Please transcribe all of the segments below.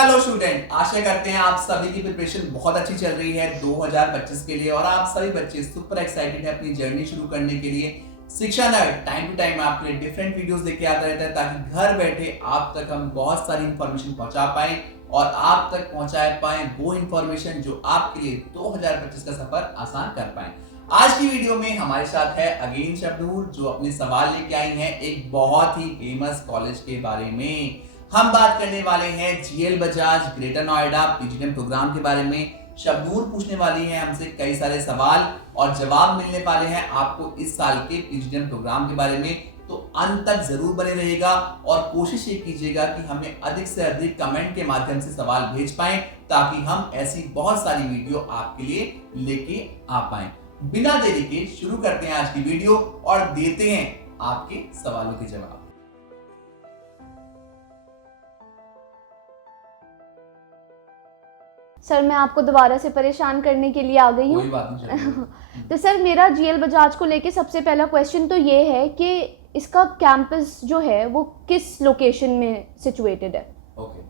Hello student, आशा करते हैं आप सभी की प्रिपरेशन बहुत अच्छी चल रही है 2025 के लिए और आप सभी बच्चे सुपर एक्साइटेड हैं अपनी जर्नी शुरू करने के लिए। शिक्षा नर्ड टाइम टू टाइम आपके लिए डिफरेंट वीडियोस लेके आता रहता है ताकि घर बैठे आप तक हम बहुत सारी इंफॉर्मेशन पहुंचा पाएं और आप तक पहुंचा पाएं वो इंफॉर्मेशन जो आपके लिए 2025 का सफर आसान कर पाए। आज की वीडियो में हमारे साथ है अगेन शबनूर, जो अपने सवाल लेके आई हैं एक बहुत ही फेमस कॉलेज के बारे में। हम बात करने वाले हैं GL Bajaj Greater Noida PGDM programme के बारे में। शबनूर पूछने वाली है हमसे कई सारे सवाल और जवाब मिलने वाले हैं आपको इस साल के पीजीडीएम प्रोग्राम के बारे में, तो अंत तक जरूर बने रहेगा और कोशिश ये कीजिएगा कि हमें अधिक से अधिक कमेंट के माध्यम से सवाल भेज पाएं ताकि हम ऐसी बहुत सारी वीडियो आपके लिए लेके आ पाए। बिना देरी के शुरू करते हैं आज की वीडियो और देते हैं आपके सवालों के जवाब। सर, मैं आपको दोबारा से परेशान करने के लिए आ गई हूँ। कोई बात नहीं। तो सर, मेरा जीएल बजाज को लेके सबसे पहला क्वेश्चन तो ये है कि इसका कैंपस जो है वो किस लोकेशन में सिचुएटेड है? ओके,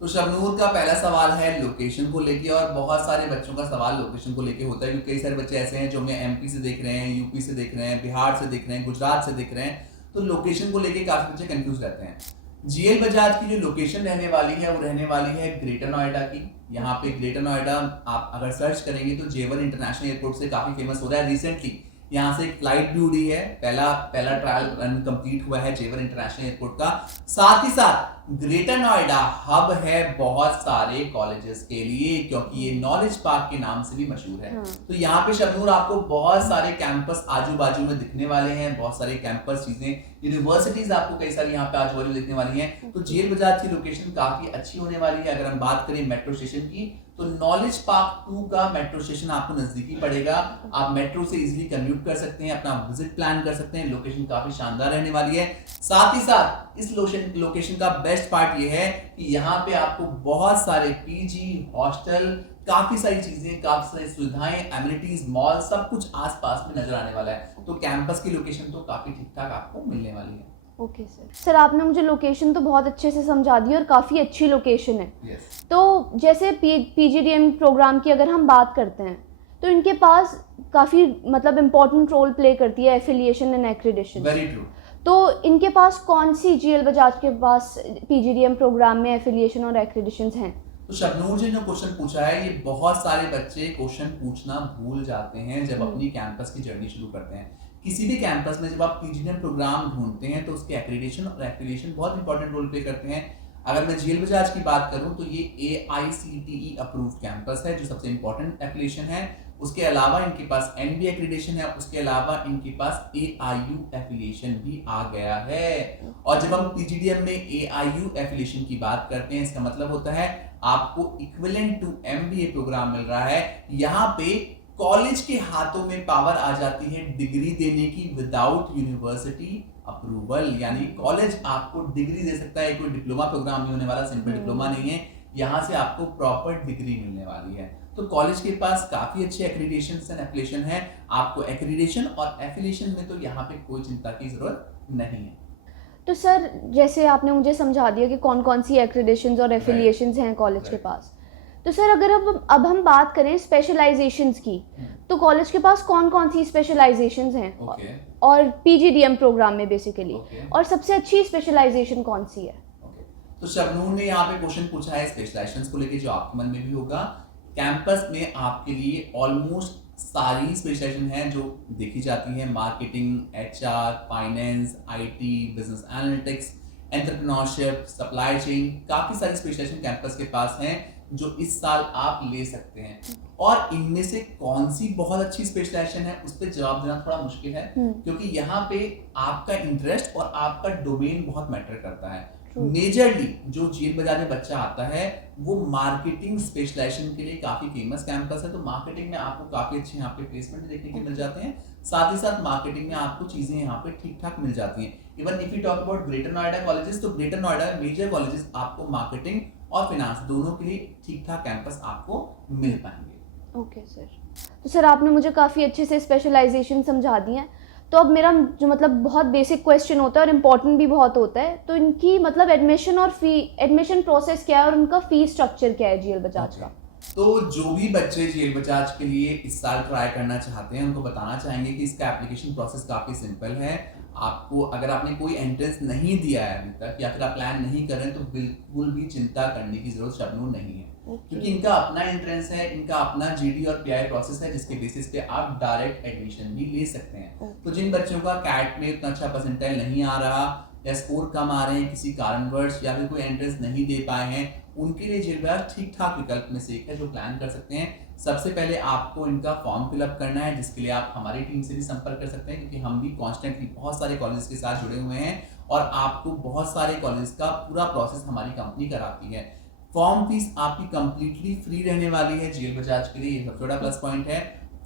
तो शबनूर का पहला सवाल है लोकेशन को लेके और बहुत सारे बच्चों का सवाल लोकेशन को लेके होता है क्योंकि कई सारे बच्चे ऐसे हैं जो हमें एमपी से देख रहे हैं, यूपी से देख रहे हैं, बिहार से देख रहे हैं, गुजरात से देख रहे हैं, तो लोकेशन को लेके काफी बच्चे कंफ्यूज रहते हैं। जीएल बजाज की जो लोकेशन रहने वाली है वो रहने वाली है ग्रेटर नोएडा की। यहाँ पे ग्रेटर नोएडा आप अगर सर्च करेंगे तो जेवर इंटरनेशनल एयरपोर्ट से काफी फेमस हो रहा है। रिसेंटली यहाँ से एक फ्लाइट भी उड़ी है, पहला ट्रायल रन कंप्लीट हुआ है जेवर इंटरनेशनल एयरपोर्ट का। साथ ही साथ ग्रेटर नोएडा हब है बहुत सारे कॉलेजेस के लिए क्योंकि ये नॉलेज पार्क के नाम से भी मशहूर है। तो यहाँ पे शबनूर आपको बहुत सारे कैंपस आजू बाजू में दिखने वाले हैं, बहुत सारे कैंपस चीजें, यूनिवर्सिटीज आपको कई सारी यहाँ पे आजू बाजू दिखने वाली हैं। तो जेल बजाज की लोकेशन काफी अच्छी होने वाली है। अगर हम बात करें मेट्रो स्टेशन की तो नॉलेज पार्क 2 का मेट्रो स्टेशन आपको नजदीकी पड़ेगा। आप मेट्रो से इजीली कम्यूट कर सकते हैं, अपना विजिट प्लान कर सकते हैं। लोकेशन काफी शानदार रहने वाली है। साथ ही साथ इस लोकेशन का बेस्ट पार्ट ये है कि यहाँ पे आपको बहुत सारे पीजी, हॉस्टल, काफी सारी चीजें, काफी सारी सुविधाएं, एमिनिटीज, मॉल, सब कुछ आसपास में नजर आने वाला है। तो कैंपस की लोकेशन तो काफी ठीक ठाक आपको मिलने वाली है। ओके सर, आपने मुझे लोकेशन तो बहुत अच्छे से समझा दी और काफ़ी अच्छी लोकेशन है। yes. तो जैसे पीजीडीएम प्रोग्राम की अगर हम बात करते हैं तो इनके पास काफ़ी मतलब इम्पोर्टेंट रोल प्ले करती है affiliation and accreditation. Very true. तो इनके पास कौन सी जीएल बजाज के पास पीजीडीएम प्रोग्राम में एफिलिएशन और एक्रेडिटेशंस हैं? तो शबनूर जी ने क्वेश्चन पूछा है, ये बहुत सारे बच्चे क्वेश्चन पूछना भूल जाते हैं जब अपनी कैंपस की जर्नी शुरू करते हैं। किसी भी कैंपस में जब आप पीजीडीएम प्रोग्राम ढूंढते हैं तो उसके एक्रेडिटेशन और एफिलिएशन बहुत इंपॉर्टेंट रोल प्ले करते हैं। अगर मैं जीएल बजाज की बात करूं तो ये AICTE अप्रूव्ड कैंपस है जो सबसे इंपॉर्टेंट एफिलिएशन है। उसके अलावा इनके पास NBA एक्रेडिटेशन है, उसके अलावा इनके पास AIU एफिलिएशन भी आ गया है। और जब हम पीजीडीएम में AIU एफिलिएशन की बात करते हैं इसका मतलब होता है आपको इक्विवेलेंट टू MBA प्रोग्राम मिल रहा है। यहाँ पे कॉलेज के हाथों में पावर आ जाती है डिग्री देने की विदाउट यूनिवर्सिटी अप्रूवल, यानी कॉलेज आपको डिग्री दे सकता है। कोई डिप्लोमा प्रोग्राम नहीं होने वाला, सिंपल डिप्लोमा नहीं है, यहाँ से आपको प्रॉपर डिग्री मिलने वाली है। तो कॉलेज के पास काफी अच्छे एक्रेडिटेशन एंड एफिलिएशन है। आपको एक्रेडिटेशन और एफिलिएशन में तो यहाँ पे कोई चिंता की जरूरत नहीं है। तो सर, जैसे आपने मुझे समझा दिया कि कौन कौन सी एक्रेडिटेशंस और एफिलिएशंस हैं कॉलेज के पास, तो सर अगर अब हम बात करें स्पेशलाइजेशंस की तो कॉलेज के पास कौन कौन सी स्पेशलाइजेशंस हैं और पीजीडीएम प्रोग्राम में बेसिकली, और सबसे अच्छी स्पेशलाइजेशन कौन सी है? तो शबनूर ने यहाँ पे क्वेश्चन पूछा है स्पेशलाइजेशंस को लेके जो आपके मन में भी होगा। कैंपस में आपके लिए ऑलमोस्ट सारी स्पेशलाइजेशन है जो देखी जाती है, marketing, HR, finance, IT, business analytics, entrepreneurship, supply chain, काफी सारी स्पेशलाइजेशन कैंपस के पास हैं जो इस साल आप ले सकते हैं। और इनमें से कौन सी बहुत अच्छी स्पेशलाइजेशन है उस पर जवाब देना थोड़ा मुश्किल है क्योंकि यहाँ पे आपका इंटरेस्ट और आपका डोमेन बहुत मैटर करता है। मेजरली जो जीएल बजाज में बच्चा आता है वो मार्केटिंग स्पेशलाइजेशन के लिए काफी फेमस कैंपस है। तो मार्केटिंग में आपको काफी अच्छे यहाँ पे प्लेसमेंट देखने के मिल जाते हैं। साथ ही साथ मार्केटिंग में आपको चीजें यहाँ पे ठीक ठाक मिल जाती हैं। Even if you talk about greater Noida colleges, तो ग्रेटर नोएडा में मेजर कॉलेजेस आपको मार्केटिंग और फिनांस दोनों के लिए ठीक ठाक कैंपस आपको मिल पाएंगे। ओके सर, तो सर आपने मुझे काफ़ी अच्छे से स्पेशलाइजेशन समझा दी हैं। तो अब मेरा जो मतलब बहुत बेसिक क्वेश्चन होता है और इम्पोर्टेंट भी बहुत होता है, तो इनकी मतलब एडमिशन प्रोसेस क्या है और उनका फी स्ट्रक्चर क्या है जीएल बजाज का? तो जो भी बच्चे जीएल बजाज के लिए इस साल ट्राई करना चाहते हैं उनको बताना चाहेंगे कि इसका एप्लीकेशन प्रोसेस काफ़ी सिंपल है। आपको अगर आपने कोई एंट्रेंस नहीं दिया है अभी तक या फिर आप प्लान नहीं कर रहे हैं तो बिल्कुल भी चिंता करने की जरूरत शबनूर नहीं है, क्योंकि इनका अपना एंट्रेंस है, इनका अपना जीडी और पीआई प्रोसेस है जिसके बेसिस पे आप डायरेक्ट एडमिशन भी ले सकते हैं। तो जिन बच्चों का कैट में उतना अच्छा परसेंटाइल नहीं आ रहा या स्कोर कम आ रहे हैं किसी कारणवश या फिर कोई एंट्रेंस नहीं दे पाए हैं, उनके लिए जीएल बजाज ठीक ठाक विकल्प में से एक है जो प्लान कर सकते हैं। सबसे पहले आपको इनका फॉर्म फिलअप करना है, जिसके लिए आप हमारी टीम से भी संपर्क कर सकते हैं, क्योंकि हम भी कॉन्स्टेंटली बहुत सारे कॉलेज के साथ जुड़े हुए हैं और आपको बहुत सारे कॉलेज का पूरा प्रोसेस हमारी कंपनी कराती है। फॉर्म फीस आपकी कंप्लीटली फ्री रहने वाली है जीएल बजाज के लिए, ये सबसे बड़ा प्लस पॉइंट है।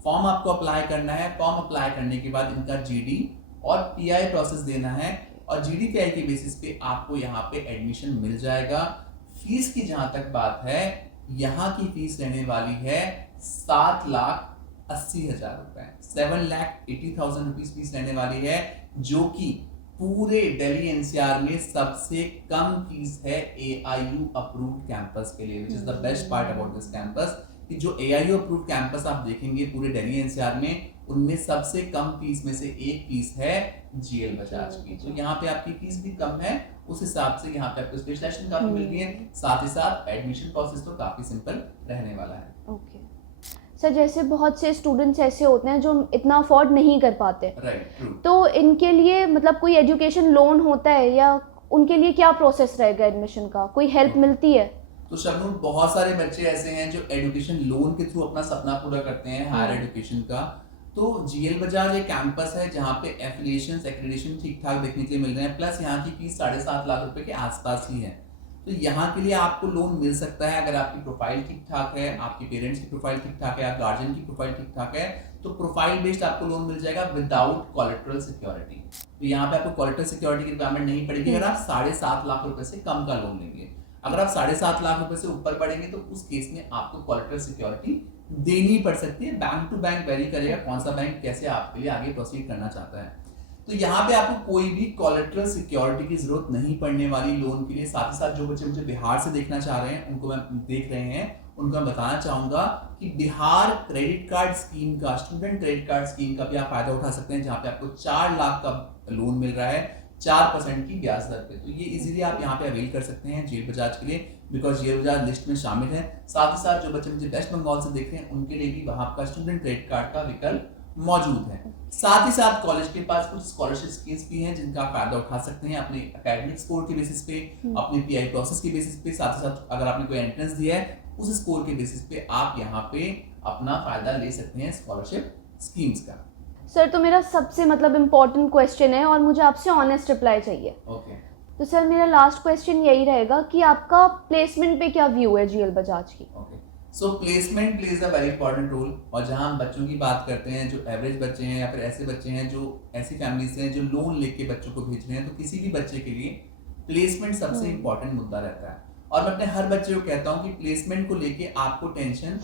फॉर्म आपको अप्लाई करना है, फॉर्म अप्लाई करने के बाद इनका जीडी और पीआई प्रोसेस देना है और जीडी पीआई के बेसिस पे आपको यहाँ पे एडमिशन मिल जाएगा। फीस की जहां तक बात है, यहाँ की फीस रहने वाली है 7,80,000 रुपए, 7,80,000 रुपीज फीस रहने वाली है, जो कि पूरे दिल्ली एनसीआर में सबसे कम फीस है एआईयू अप्रूव्ड कैंपस के लिए, which is the best part about this campus कि जो एआईयू अप्रूव्ड कैंपस आप देखेंगे पूरे दिल्ली एनसीआर में, उनमें सबसे कम फीस में से एक फीस है जीएल बजाज की। तो यहाँ पे आपकी फीस भी कम है, उस हिसाब से यहाँ पे आपको स्पेशलाइजेशन काफी मिल रही है, साथ ही साथ एडमिशन प्रोसेस तो काफी सिंपल रहने वाला है। ओके सर, जैसे बहुत से स्टूडेंट्स ऐसे होते हैं जो इतना अफोर्ड नहीं कर पाते, राइट, तो इनके लिए मतलब कोई एजुकेशन लोन होता है या उनके लिए क्या प्रोसेस रहेगा एडमिशन का, कोई हेल्प मिलती है? तो शबनूर, बहुत सारे बच्चे ऐसे हैं जो एजुकेशन लोन के थ्रू अपना सपना पूरा करते हैं हायर एजुकेशन का। तो जीएल बजाज एक कैंपस है जहाँ पे एफिलिएशन एक्रेडिटेशन ठीक ठाक देखने के लिए मिल रहे हैं, प्लस यहाँ की फीस 7.5 लाख रुपए के आसपास ही है। तो यहाँ के लिए आपको लोन मिल सकता है अगर आपकी प्रोफाइल ठीक ठाक है, आपके पेरेंट्स की प्रोफाइल ठीक ठाक है, आप गार्जियन की प्रोफाइल ठीक ठाक है, तो प्रोफाइल बेस्ड आपको लोन मिल जाएगा विदाउट कोलेटरल सिक्योरिटी। तो यहाँ पे आपको कोलेटरल सिक्योरिटी की रिक्वायरमेंट नहीं पड़ेगी अगर आप 7.5 लाख रुपए से कम का लोन लेंगे। अगर आप 7.5 लाख रुपए से ऊपर बढ़ेंगे तो उस केस में आपको कोलेटरल सिक्योरिटी देनी पड़ सकती है। बैंक टू बैंक वेरी करेगा कौन सा बैंक कैसे आपके लिए आगे प्रोसीड करना चाहता है। तो यहाँ पे आपको कोई भी कोलेटरल सिक्योरिटी की जरूरत नहीं पड़ने वाली लोन के लिए। साथ ही साथ जो बच्चे मुझे बिहार से देखना चाह रहे हैं, उनको मैं देख रहे हैं, उनको मैं बताना चाहूंगा कि बिहार क्रेडिट कार्ड स्कीम का, स्टूडेंट क्रेडिट कार्ड स्कीम का भी आप फायदा उठा सकते हैं, जहाँ पे आपको 4 लाख का लोन मिल रहा है 4% की ब्याज दर पे। तो ये इजीली आप यहाँ पे अवेल कर सकते हैं जीएल बजाज के लिए, बिकॉज जीएल बजाज लिस्ट में शामिल है। साथ ही साथ जो बच्चे मुझे वेस्ट बंगाल से देख रहे हैं उनके लिए भी वहां का स्टूडेंट क्रेडिट कार्ड का विकल्प मौजूद है। साथ ही साथ कॉलेज के पास कुछ स्कॉलरशिप स्कीम्स भी हैं जिनका फायदा उठा सकते हैं अपने एकेडमिक स्कोर के बेसिस पे, अपने पीआई प्रोसेस के बेसिस पे। साथ ही साथ अगर आपने कोई एंट्रेंस दिया है उस स्कोर के बेसिस पे आप यहाँ पे अपना फायदा ले सकते हैं स्कॉलरशिप स्कीम्स का। सर, तो मेरा सबसे मतलब इम्पोर्टेंट क्वेश्चन है और मुझे आपसे ऑनेस्ट रिप्लाई चाहिए। ओके। तो सर, मेरा लास्ट क्वेश्चन यही रहेगा कि आपका प्लेसमेंट पे क्या व्यू है जीएल बजाज की? Okay, so placement plays a very important role. और जहां हम बच्चों की बात करते हैं जो एवरेज बच्चे हैं या फिर ऐसे बच्चे हैं जो ऐसी फैमिली से हैं जो लोन लेके बच्चों को भेज रहे हैं, तो किसी भी बच्चे के लिए प्लेसमेंट सबसे इंपॉर्टेंट मुद्दा रहता है। और मैं अपने हर बच्चे को कहता हूँ कि प्लेसमेंट को लेके आपको टेंशन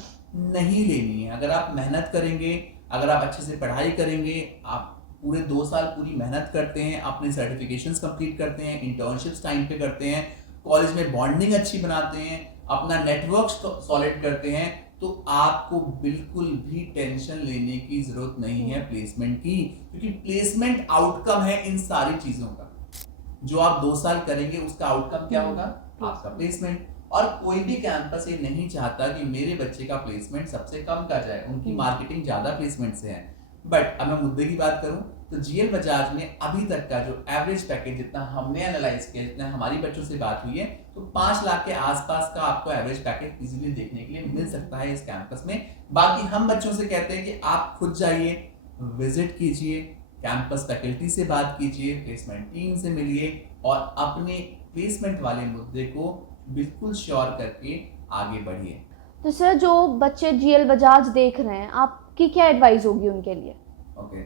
नहीं लेनी है। अगर आप मेहनत करेंगे, अगर आप अच्छे से पढ़ाई करेंगे, आप पूरे 2 साल पूरी मेहनत करते हैं, अपने सर्टिफिकेशंस कंप्लीट करते हैं, इंटर्नशिप्स टाइम पे करते हैं, कॉलेज में बॉन्डिंग अच्छी बनाते हैं, अपना नेटवर्क सॉलिड करते हैं, तो आपको बिल्कुल भी टेंशन लेने की जरूरत नहीं है प्लेसमेंट की। क्योंकि प्लेसमेंट आउटकम है इन सारी चीजों का। जो आप 2 साल करेंगे उसका आउटकम क्या होगा? आपका प्लेसमेंट। और कोई भी कैंपस ये नहीं चाहता कि मेरे बच्चे का प्लेसमेंट सबसे कम का जाए, उनकी मार्केटिंग ज्यादा प्लेसमेंट से है। बट अब मैं मुद्दे की बात करूं तो जीएल बजाज में अभी तक का जो एवरेज पैकेज जितना हमने एनालाइज किया, जितना हमारी बच्चों से बात हुई है, तो 5 लाख के आसपास का आपको एवरेज पैकेज इजीली देखने के लिए मिल सकता है इस कैंपस में। बाकी हम बच्चों से कहते हैं कि आप खुद जाइए, विजिट कीजिए, कैंपस फैकल्टी से बात कीजिए, प्लेसमेंट टीम से मिलिए और अपने प्लेसमेंट वाले मुद्दे को बिल्कुल श्योर करके आगे बढ़िए। तो सर, जो बच्चे जीएल बजाज देख रहे हैं, आपकी क्या एडवाइस होगी उनके लिए? ओके,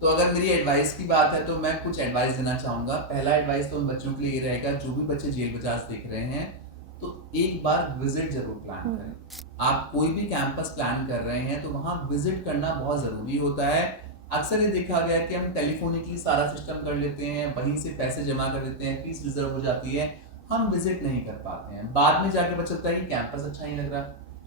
तो अगर मेरी एडवाइस की बात है तो मैं कुछ एडवाइस देना चाहूँगा। पहला एडवाइस तो उन बच्चों के लिए ये रहेगा, जो भी बच्चे जीएल बजाज देख रहे हैं तो एक बार विजिट जरूर प्लान करें। आप कोई भी कैंपस प्लान कर रहे हैं तो वहाँ विजिट करना बहुत ज़रूरी होता है। अक्सर ये देखा गया है कि हम टेलीफोनिकली सारा सिस्टम कर लेते हैं, वहीं से पैसे जमा कर देते हैं, फीस रिजर्व हो जाती है, हम विजिट नहीं कर पाते हैं। बाद में जाके पता चलता है कि कैंपस अच्छा नहीं लग रहा,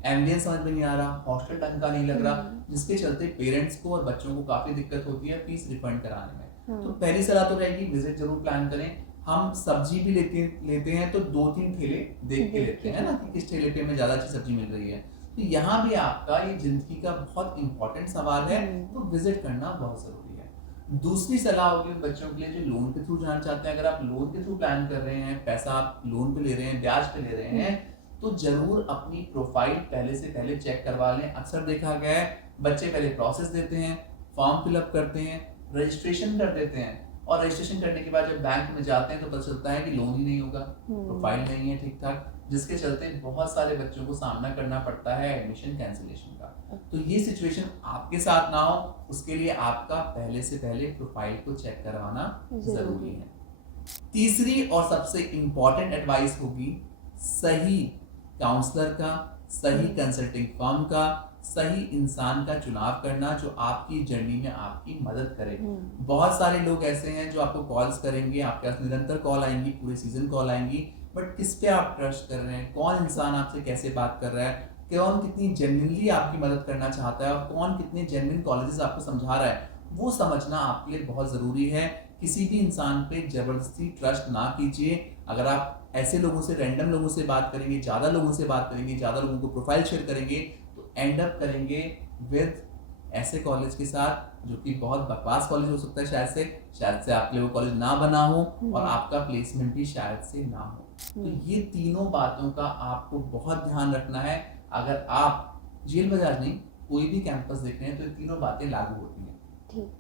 एम्बियंस समझ में नहीं आ रहा, हॉस्टल ढंग का नहीं लग रहा, जिसके चलते पेरेंट्स को और बच्चों को काफी दिक्कत होती है फीस रिफंड कराने में। तो पहली सलाह तो रहेगी विजिट जरूर प्लान करें। हम सब्जी भी लेते हैं तो 2-3 ठेले देख के लेते हैं ना, कि किस ठेले पे हमें ज्यादा अच्छी सब्जी मिल रही है। तो यहाँ भी आपका ये जिंदगी का बहुत इंपॉर्टेंट सवाल है, तो विजिट करना बहुत जरूरी है। दूसरी सलाह होगी उन बच्चों के लिए जो लोन के थ्रू जाना चाहते हैं। अगर आप लोन के थ्रू प्लान कर रहे हैं, पैसा आप लोन पे ले रहे हैं, ब्याज पे ले रहे हैं, तो जरूर अपनी प्रोफाइल पहले से पहले चेक करवा लें। अक्सर देखा गया है बच्चे पहले प्रोसेस देते हैं, फॉर्म फिलअप करते हैं, रजिस्ट्रेशन कर देते हैं, और रजिस्ट्रेशन करने के बाद जब बैंक में जाते हैं तो पता चलता है कि लोन ही नहीं होगा, प्रोफाइल नहीं है ठीक ठाक, जिसके चलते बहुत सारे बच्चों को सामना करना पड़ता है एडमिशन कैंसिलेशन का। तो ये सिचुएशन आपके साथ ना हो, उसके लिए आपका पहले से पहले प्रोफाइल को चेक करवाना जरूरी है। तीसरी और सबसे इंपॉर्टेंट एडवाइस होगी सही काउंसलर का, सही कंसल्टिंग फर्म का, सही इंसान का चुनाव करना जो आपकी जर्नी में आपकी मदद करे। बहुत सारे लोग ऐसे हैं जो आपको कॉल्स करेंगे, आपके पास निरंतर कॉल आएंगी, पूरे सीजन कॉल आएंगी, बट किस पे आप ट्रस्ट कर रहे हैं, कौन इंसान आपसे कैसे बात कर रहा है, कौन कितनी जेन्युइनली आपकी मदद करना चाहता है, और कौन कितने जेन्युइन कॉलेजेस आपको समझा रहा है, वो समझना आपके लिए बहुत ज़रूरी है। किसी भी इंसान पे जबरदस्ती ट्रस्ट ना कीजिए। अगर आप ऐसे लोगों से, रैंडम लोगों से बात करेंगे, ज़्यादा लोगों से बात करेंगे, ज़्यादा लोगों को प्रोफाइल शेयर करेंगे, तो एंड अप करेंगे विद ऐसे कॉलेज के साथ जो कि बहुत बकवास कॉलेज हो सकता है, शायद से आपके लिए वो कॉलेज ना बना हो, और आपका प्लेसमेंट भी शायद से ना हो। तो ये तीनों बातों का आपको बहुत ध्यान रखना है। अगर आप जेल बजाज नहीं कोई भी कैंपस देख रहे हैं तो ये तीनों बातें लागू होती हैं। ठीक,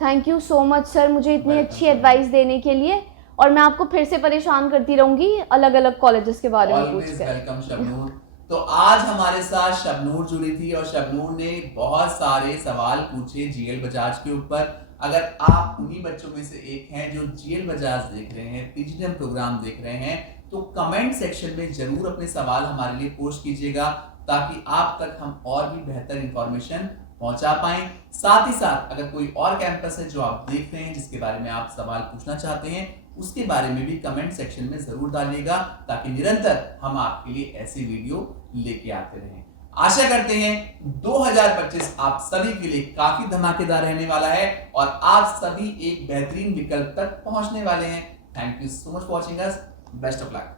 thank you so much sir मुझे इतनी अच्छी एडवाइस देने के लिए, और मैं आपको फिर से परेशान करती रहूंगी अलग अलग कॉलेजेस के बारे में पूछकर। वेलकम शबनूर। तो आज हमारे साथ शबनूर जुड़ी थी और शबनूर ने बहुत सारे सवाल पूछे जीएल बजाज के ऊपर। अगर आप उन्हीं बच्चों में से एक हैं जो जीएल बजाज देख रहे हैं, पीजीडीएम प्रोग्राम देख रहे हैं, तो कमेंट सेक्शन में जरूर अपने सवाल हमारे लिए पोस्ट कीजिएगा, ताकि आप तक हम और भी बेहतर इंफॉर्मेशन पहुंचा पाएं। साथ ही साथ अगर कोई और कैंपस है जो आप देख रहे हैं, जिसके बारे में आप सवाल पूछना चाहते हैं, उसके बारे में भी कमेंट सेक्शन में जरूर डालिएगा, ताकि निरंतर हम आपके लिए ऐसी वीडियो लेके आते रहें। आशा करते हैं 2025 आप सभी के लिए काफी धमाकेदार रहने वाला है और आप सभी एक बेहतरीन विकल्प तक पहुंचने वाले हैं। Thank you so much for watching us. Best of luck.